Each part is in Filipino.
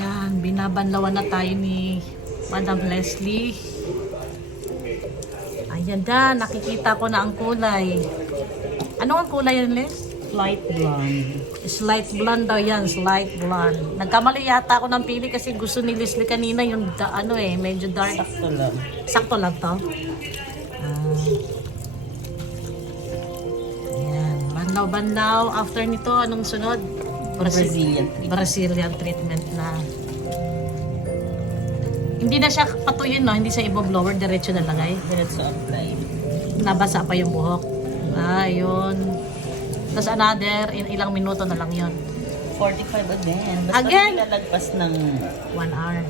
Ayan, binabanlawan na tayo ni Madam Leslie. Ayan na, nakikita ko na ang kulay. Ano ang kulay yan, Les? Light blonde. Slight blonde daw yan, slight blonde. Nagkamali yata ako ng pili kasi gusto ni Leslie kanina yung medyo dark. Sakto lang. Sakto lang to. Ayan, banlaw-banlaw. After nito, anong sunod? Brazilian treatment na. Hindi na siya patuyin, no? Hindi siya i-blower, diretso na lagay. Diretso apply. Nabasa pa yung buhok. Yun. Tapos another, ilang minuto na lang yun. 45 again. Basta Again? hindi lalagpas ng... 1 hour.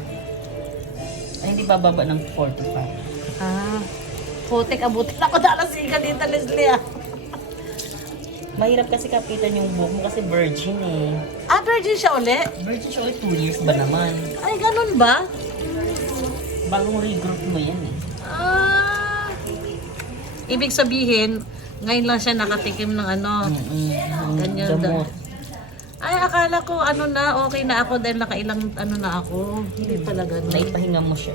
Ay, hindi bababa ng 45. Putik, abutin ako dalasigan dito, Leslie, Mahirap kasi kapitan yung buhok mo kasi virgin eh. Virgin siya uli? Virgin siya ulit 2 years ba naman? Ay, ganun ba? Bagong regrowth mo yan eh. Ibig sabihin, ngayon lang siya nakatikim ng ganyan. Damot. Ay, akala ko okay na ako dahil nakailang na ako. Hindi pala ganun. Naipahinga mo siya.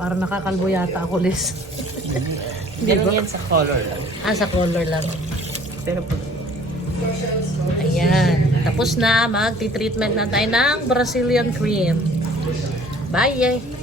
Parang nakakalbo yata ako, Liz. Ganun yan sa color lang. Sa color lang. Pero Ayan. Tapos na. Magti-treatment na tayo ng Brazilian cream. Bye!